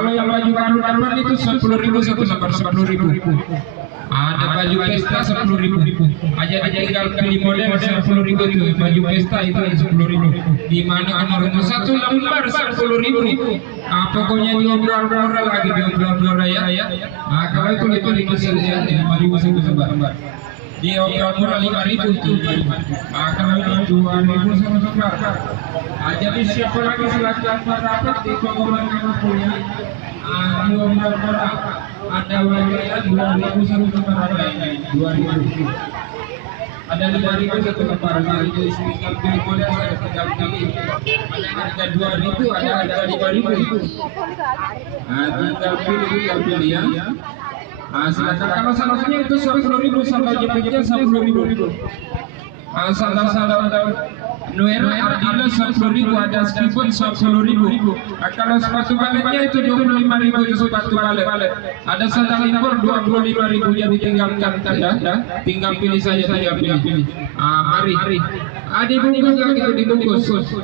kalau yang baju baru dapat itu 10.000 satu lembar, 10.000. Ada baju pesta 10.000. Aja tinggal pilih model 10.000 itu baju pesta itu 10.000. Di mana nomornya satu lembar 10.000. Pokoknya diobrol-obrol lagi diobrol-obrol ya. Kalau itu 5.000 satu lembar. Di obrol 5.000 tuh. Kalau itu 2.000 satu lembar. Jadi siapa lagi silakan dapat di toko kamu punya. Di obrol-obrol ada wajahnya 2.000 satu lembar ini 2.000. Ada 5.000 satu lembar. Itu tinggal pilih model saya tinggal pilih. Ada harga 2.000, ada harga 5.000. Tinggal pilih ya. Silakan. Kalau salahnya itu 10.000 sandal jepitnya 10.000. Sandal Nuera Ardila 10.000, ada Stephen 10.000. Kalau sepatu baletnya itu 25.000 itu sepatu balet. Ada sandal impor 25.000, jadi tinggalkan tanda, tinggal pilih saja pilih. Mari. Dibungkus lagi itu dibungkus. 10.000.